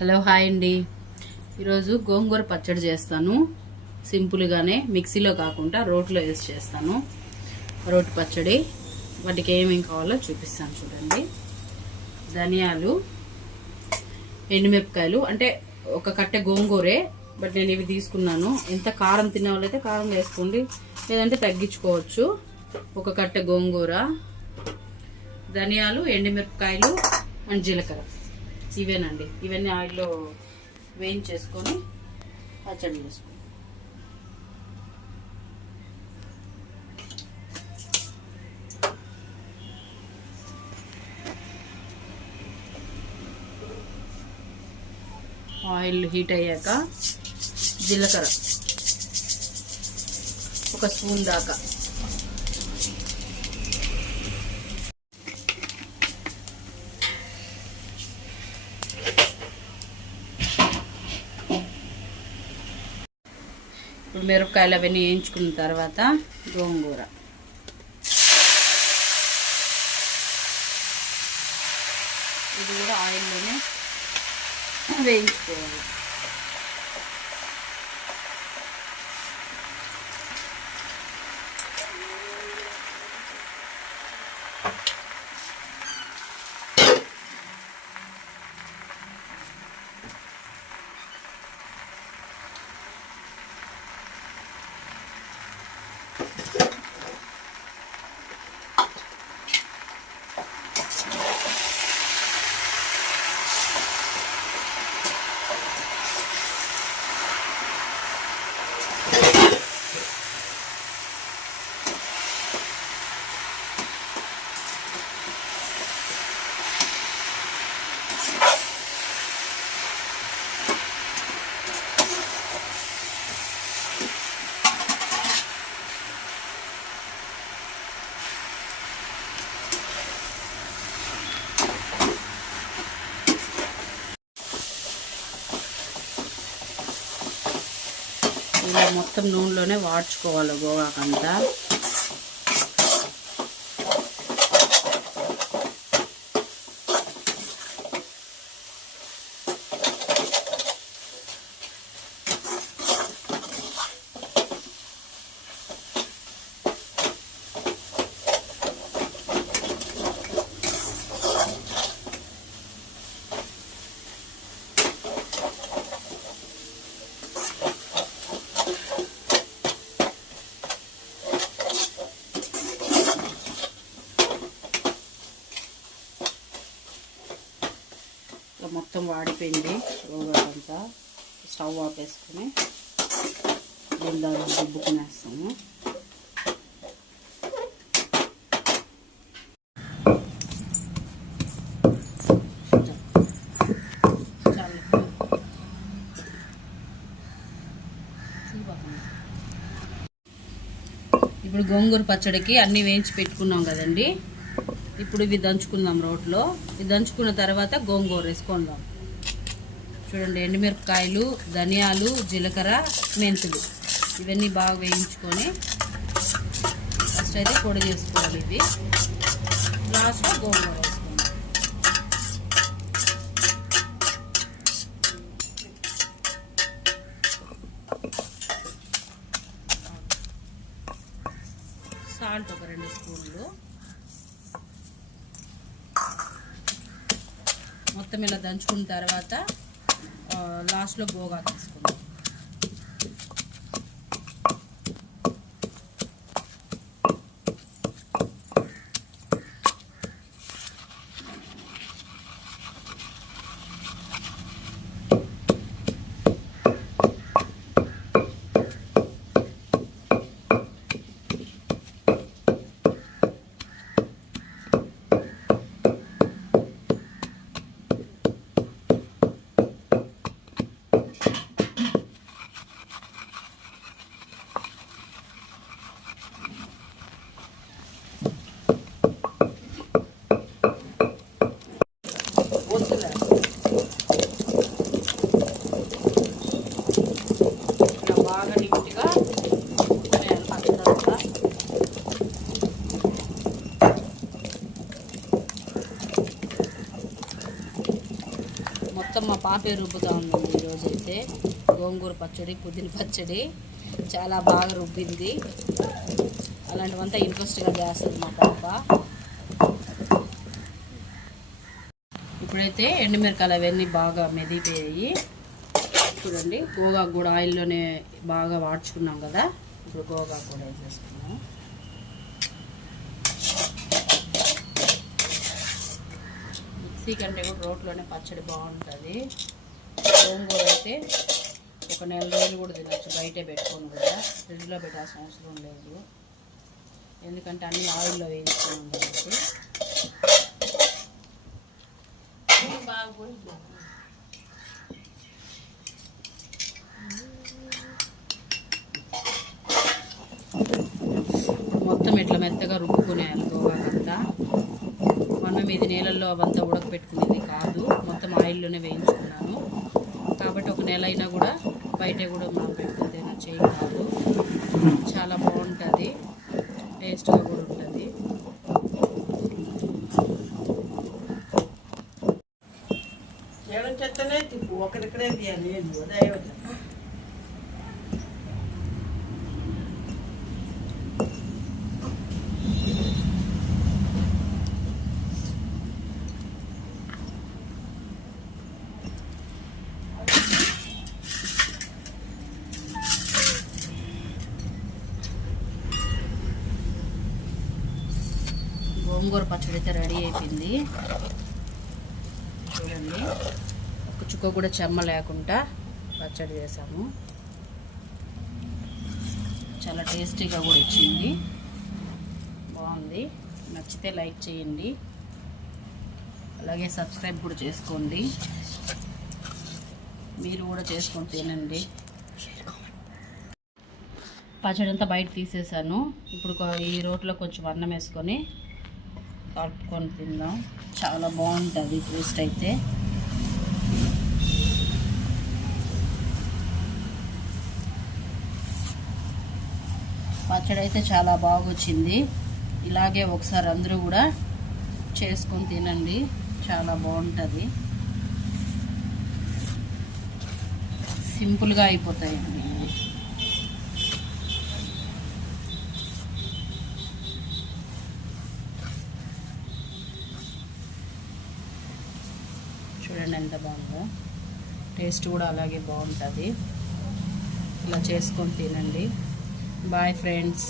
Hello hi అండి. ఈరోజు గోంగూర పచ్చడి చేస్తాను. సింపుల్గానే మిక్సీలో కాకుండా రోట్లో వేసి చేస్తాను. రోటి పచ్చడి. వాటికి ఏమేమి కావాలో చూపిస్తాను చూడండి. ధనియాలు, ఎండుమిరపకాయలు, అంటే ఒక కట్టె గోంగూరే, బట్ నేను ఇవి తీసుకున్నాను. ఎంత కారం తినే వాళ్ళైతే కారం వేసుకోండి, లేదంటే తగ్గించుకోవచ్చు. ఒక కట్టె గోంగూర, ధనియాలు, ఎండుమిరపకాయలు అండ్ జీలకర్ర. ఇవేనండి. ఇవన్నీ ఆయిల్లో వేయించేసుకొని పచ్చడి చేసుకుంటాం. ఆయిల్ హీట్ అయ్యాక జీలకర్ర ఒక స్పూన్ దాకా, ఇప్పుడు మిరపకాయలు అవన్నీ వేయించుకున్న తర్వాత గోంగూర, ఇది కూడా ఆయిల్లోనే వేయించుకోవాలి. ఇలా మొత్తం నూనెలోనే వాడ్చుకోవాలి గోగాకంతా. మొత్తం వాడిపోయింది గోగాకంతా. స్టవ్ ఆపేసుకొని దీని రుబ్బుకునేస్తాము. ఇప్పుడు గోంగూర పచ్చడికి అన్నీ వేయించి పెట్టుకున్నాం కదండి. ఇప్పుడు ఇవి దంచుకుందాం రోట్లో. ఇది దంచుకున్న తర్వాత గోంగూర వేసుకుందాం. చూడండి, ఎండుమిరపకాయలు, ధనియాలు, జీలకర్ర, మెంతులు ఇవన్నీ బాగా వేయించుకొని ఫస్ట్ అయితే పొడి చేసుకోవాలి. ఇవి లాస్ట్లో గోంగూర వేసుకుందాం. సాల్ట్ ఒక 2 స్పూన్లు. మొత్తం ఇలా దంచుకున్న తర్వాత లాస్ట్లో గోగా తీసుకుందాం. మా పాపే రుబ్బుతా ఉందండి ఈరోజైతే. గోంగూర పచ్చడి, పుదీన పచ్చడి చాలా బాగా రుబ్బింది. అలాంటివంతా ఇంట్రెస్ట్గా చేస్తుంది మా పాప. ఇప్పుడైతే ఎండుమిరకాయలు అవన్నీ బాగా మెదిపోయాయి. చూడండి, గోగాకు కూడా ఆయిల్లోనే బాగా వాడ్చుకున్నాం కదా. ఇప్పుడు గోగాకు కూడా వేసేసుకున్నాం. మిక్సీ కంటే కూడా రోట్లోనే పచ్చడి బాగుంటుంది. గోంగూర అయితే ఒక 4 రోజులు కూడా తినచ్చు, బయటే పెట్టుకోను కూడా. ఫ్రిడ్జ్లో పెట్టాల్సిన అవసరం లేదు, ఎందుకంటే అన్నీ ఆయిల్లో వేయించుకున్నాం కాబట్టి. మొత్తం ఇట్లా మెత్తగా రుబ్బుకునేయాలి గోగాకంతా. మనం ఇది నీళ్ళల్లో అవంతా ఉడకపెట్టుకునేది కాదు, మొత్తం ఆయిల్లోనే వేయించుకున్నాను కాబట్టి ఒక నెల అయినా కూడా బయట కూడా మనం పెట్టుకుంటే చేయి కాదు. చాలా బాగుంటుంది, టేస్ట్గా కూడా ఉంటుంది. గోంగూర పచ్చడి అయితే రెడీ అయిపోయింది. చూడండి, ఒక చుక్క కూడా చెమ్మ లేకుండా పచ్చడి చేసాము. చాలా టేస్టీగా కూడా వచ్చింది, బాగుంది. నచ్చితే లైక్ చేయండి, అలాగే సబ్స్క్రైబ్ కూడా చేసుకోండి. మీరు కూడా చేసుకొని తినండి. పచ్చడి అంతా బయట తీసేసాను. ఇప్పుడు ఈ రోట్లో కొంచెం అన్నం వేసుకొని కలుపుకొని తిందాం. చాలా బాగుంటుంది టేస్ట్ అయితే. పచ్చడి అయితే చాలా బాగా వచ్చింది. ఇలాగే ఒకసారి అందరూ కూడా చేసుకొని తినండి, చాలా బాగుంటుంది. సింపుల్గా అయిపోతాయండి. చూడండి ఎంత బాగుందో, టేస్ట్ కూడా అలాగే బాగుంటుంది. ఇలా చేసుకొని తినండి. Boy friends.